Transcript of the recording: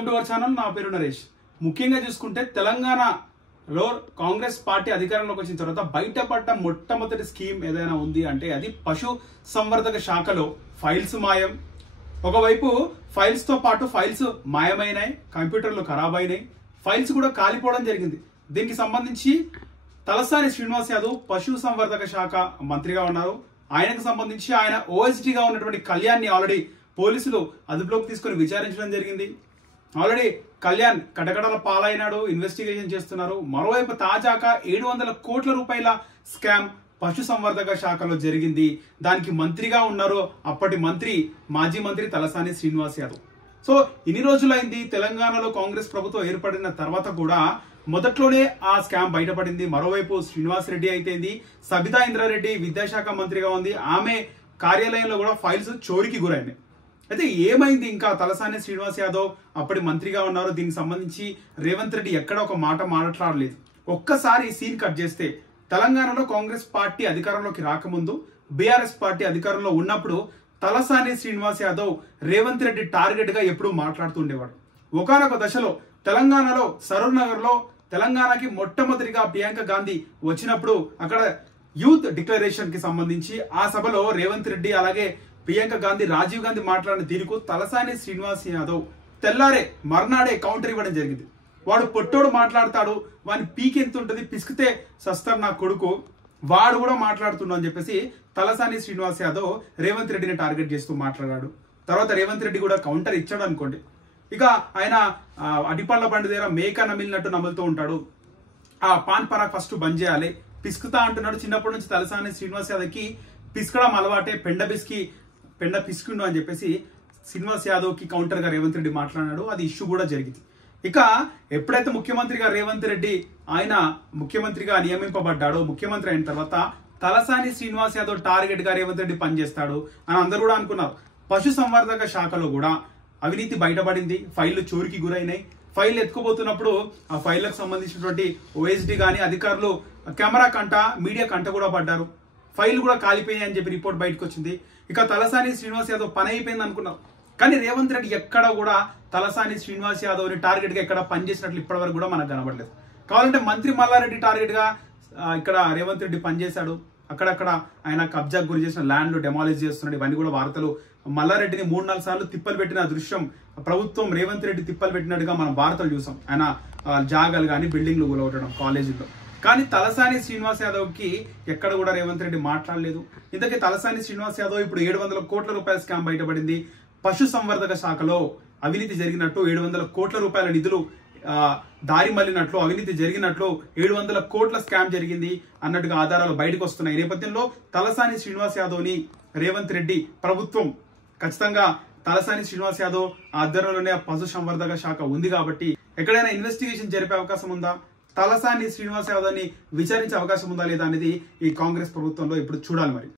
Welcome to our channel. నా పేరు నరేష్. ముఖ్యంగా చూసుకుంటే తెలంగాణలో కాంగ్రెస్ పార్టీ అధికారంలోకి వచ్చిన తర్వాత బయటపడ్డ మొట్టమొదటి స్కీమ్ ఏదైనా ఉంది అంటే అది పశు సంవర్ధక శాఖలో ఫైల్స్ మాయం. ఒకవైపు ఫైల్స్ తో పాటు ఫైల్స్ మాయమైనాయి, కంప్యూటర్లు ఖరాబ్ అయినాయి, ఫైల్స్ కూడా కాలిపోవడం జరిగింది. దీనికి సంబంధించి తలసాని శ్రీనివాస్ యాదవ్ పశు సంవర్ధక శాఖ మంత్రిగా ఉన్నారు. ఆయనకు సంబంధించి ఆయన ఓఎస్డీగా ఉన్నటువంటి కళ్యాణ్ ని ఆల్రెడీ పోలీసులు అదుపులోకి తీసుకుని విచారించడం జరిగింది. ఆల్రెడీ కళ్యాణ్ కటకటల పాలైనాడు, ఇన్వెస్టిగేషన్ చేస్తున్నారు. మరోవైపు తాజాగా 700 కోట్ల రూపాయల స్కామ్ పశు సంవర్ధక శాఖలో జరిగింది. దానికి మంత్రిగా ఉన్నారు అప్పటి మంత్రి, మాజీ మంత్రి తలసాని శ్రీనివాస్ యాదవ్. సో ఇన్ని రోజులైంది తెలంగాణలో కాంగ్రెస్ ప్రభుత్వం ఏర్పడిన తర్వాత కూడా మొదట్లోనే ఆ స్కామ్ బయటపడింది. మరోవైపు శ్రీనివాస్ రెడ్డి అయితేంది, సబితా ఇంద్రారెడ్డి విద్యాశాఖ మంత్రిగా ఉంది, ఆమె కార్యాలయంలో కూడా ఫైల్స్ చోరీకి గురైనాయి. అయితే ఏమైంది? ఇంకా తలసాని శ్రీనివాస్ యాదవ్ అప్పటి మంత్రిగా ఉన్నారు. దీనికి సంబంధించి రేవంత్ రెడ్డి ఎక్కడ ఒక మాట మాట్లాడలేదు. ఒక్కసారి సీన్ కట్ చేస్తే తెలంగాణలో కాంగ్రెస్ పార్టీ అధికారంలోకి రాకముందు బీఆర్ఎస్ పార్టీ అధికారంలో ఉన్నప్పుడు తలసాని శ్రీనివాస్ యాదవ్ రేవంత్ రెడ్డి టార్గెట్ గా ఎప్పుడూ మాట్లాడుతుండేవాడు. ఒకానొక దశలో తెలంగాణలో సరూర్ నగర్ లో తెలంగాణకి మొట్టమొదటిగా ప్రియాంక గాంధీ వచ్చినప్పుడు అక్కడ యూత్ డిక్లరేషన్ కి సంబంధించి ఆ సభలో రేవంత్ రెడ్డి అలాగే ప్రియాంక గాంధీ, రాజీవ్ గాంధీ మాట్లాడిన తీరుకు తలసాని శ్రీనివాస్ యాదవ్ తెల్లారే మర్నాడే కౌంటర్ ఇవ్వడం జరిగింది. వాడు పొట్టోడు మాట్లాడతాడు, వాని పీక్ ఎంత ఉంటుంది, పిసికితే సస్తారు నా కొడుకు, వాడు కూడా మాట్లాడుతున్నాడు అని చెప్పేసి తలసాని శ్రీనివాస్ యాదవ్ రేవంత్ రెడ్డిని టార్గెట్ చేస్తూ మాట్లాడాడు. తర్వాత రేవంత్ రెడ్డి కూడా కౌంటర్ ఇచ్చాడు అనుకోండి. ఇక ఆయన అడిపళ్ళ బండి దగ్గర మేక నమిలినట్టు నములుతూ ఉంటాడు. ఆ పాన్ పరాగ్ ఫస్ట్ బంద్ చేయాలి, పిసుకుతా అంటున్నాడు. చిన్నప్పటి నుంచి తలసాని శ్రీనివాస్ యాదవ్ కి పిసుకడం అలవాటే, పెండ పిసుకుండు అని చెప్పేసి శ్రీనివాస్ యాదవ్ కి కౌంటర్ గా రేవంత్ రెడ్డి మాట్లాడాడు. అది ఇష్యూ కూడా జరిగింది. ఇక ఎప్పుడైతే ముఖ్యమంత్రిగా రేవంత్ రెడ్డి ఆయన ముఖ్యమంత్రిగా నియమింపబడ్డాడో, ముఖ్యమంత్రి అయిన తర్వాత తలసాని శ్రీనివాస్ యాదవ్ టార్గెట్ గా రేవంత్ రెడ్డి పనిచేస్తాడు అని అందరూ కూడా అనుకున్నారు. పశు సంవర్ధక శాఖలో కూడా అవినీతి బయటపడింది, ఫైళ్లు చోరికి గురైనాయి. ఫైల్ ఎత్తుకుపోతున్నప్పుడు ఆ ఫైళ్లకు సంబంధించినటువంటి ఓఎస్డీ గానీ అధికారులు కెమెరా కంట, మీడియా కంట కూడా పడ్డారు. ఫైల్ కూడా కాలిపోయాయి అని చెప్పి రిపోర్ట్ బయటకు వచ్చింది. ఇక తలసాని శ్రీనివాస్ యాదవ్ పని అయిపోయింది అనుకున్నారు. కానీ రేవంత్ రెడ్డి ఎక్కడ కూడా తలసాని శ్రీనివాస్ యాదవ్ ని టార్గెట్ గా ఎక్కడ పనిచేసినట్లు ఇప్పటి వరకు కూడా మనకు కనబడలేదు. కావాలంటే మంత్రి మల్లారెడ్డి టార్గెట్ గా ఇక్కడ రేవంత్ రెడ్డి పనిచేశాడు. అక్కడక్కడ ఆయన కబ్జాకు గురి చేసిన ల్యాండ్ డెమాలిష్ చేస్తున్నాడు. ఇవన్నీ కూడా వార్తలు. మల్లారెడ్డిని 3-4 సార్లు తిప్పలు పెట్టిన దృశ్యం ప్రభుత్వం రేవంత్ రెడ్డి తిప్పలు పెట్టినట్టుగా మనం వార్తలు చూసాం. ఆయన జాగాలు కానీ బిల్డింగ్లు కూలగొట్టడం కాలేజీల్లో. కానీ తలసాని శ్రీనివాస్ యాదవ్ కి ఎక్కడ కూడా రేవంత్ రెడ్డి మాట్లాడలేదు. ఇంతకీ తలసాని శ్రీనివాస్ యాదవ్ ఇప్పుడు 700 కోట్ల రూపాయల స్కామ్ బయటపడింది. పశు సంవర్ధక శాఖలో అవినీతి జరిగినట్టు, 700 కోట్ల రూపాయల నిధులు దారి మళ్లినట్లు, అవినీతి జరిగినట్లు, 700 కోట్ల స్కామ్ జరిగింది అన్నట్టుగా ఆధారాలు బయటకు వస్తున్నాయి. ఈ నేపథ్యంలో తలసాని శ్రీనివాస్ యాదవ్ ని రేవంత్ రెడ్డి ప్రభుత్వం ఖచ్చితంగా తలసాని శ్రీనివాస్ యాదవ్ ఆధ్వర్యంలోనే పశు సంవర్ధక శాఖ ఉంది కాబట్టి ఎక్కడైనా ఇన్వెస్టిగేషన్ జరిపే అవకాశం ఉందా, తలసాని శ్రీనివాస్ యాదవ్ ని విచారించే అవకాశం ఉందా లేదా అనేది ఈ కాంగ్రెస్ ప్రభుత్వంలో ఇప్పుడు చూడాలి. మరి